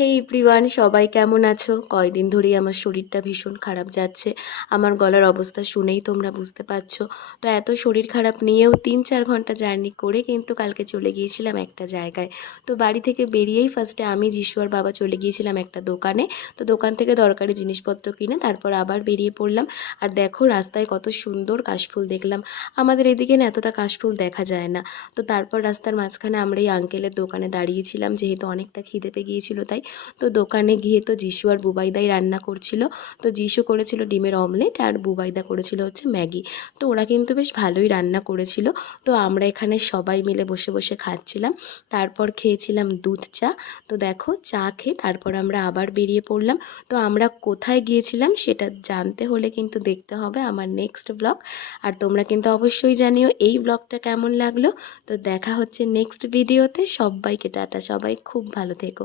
হে everyone, সবাই কেমন আছো? কয়দিন ধরেই আমার শরীরটা ভীষণ খারাপ যাচ্ছে। আমার গলার অবস্থা শুনেই তোমরা বুঝতে পারছো। তো এত শরীর খারাপ নিয়েও 3-4 ঘন্টা জার্নি করে কিন্তু কালকে চলে গিয়েছিলাম একটা জায়গায়। তো বাড়ি থেকে বেরিয়েই ফার্স্টে আমি, যিশু আর বাবা চলে গিয়েছিলাম একটা দোকানে। তো দোকান থেকে দরকারি জিনিসপত্র কিনে তারপর আবার বেরিয়ে পড়লাম। আর দেখো রাস্তায় কত সুন্দর কাশফুল দেখলাম। আমাদের এদিকে না এতটা কাশফুল দেখা যায় না। তো তারপর রাস্তার মাঝখানে আমরা এই আঙ্কেলের দোকানে দাঁড়িয়েছিলাম, যেহেতু অনেকটা খিদে পেয়ে গিয়েছিল তাই। তো দোকানে গিয়ে তো যিশু আর বুবাইদাই রান্না করছিল। তো যিশু করেছিল ডিমের অমলেট আর বুবাইদা করেছিল হচ্ছে ম্যাগি। তো ওরা কিন্তু বেশ ভালোই রান্না করেছিল। তো আমরা এখানে সবাই মিলে বসে বসে খাচ্ছিলাম। তারপর খেয়েছিলাম দুধ চা। তো দেখো চা খেয়ে তারপর আমরা আবার বেরিয়ে পড়লাম। তো আমরা কোথায় গিয়েছিলাম সেটা জানতে হলে কিন্তু দেখতে হবে আমার নেক্সট ব্লগ। আর তোমরা কিন্তু অবশ্যই জানিও এই ব্লগটা কেমন লাগলো। তো দেখা হচ্ছে নেক্সট ভিডিওতে। সবাইকে টাটা, সবাই খুব ভালো থেকো।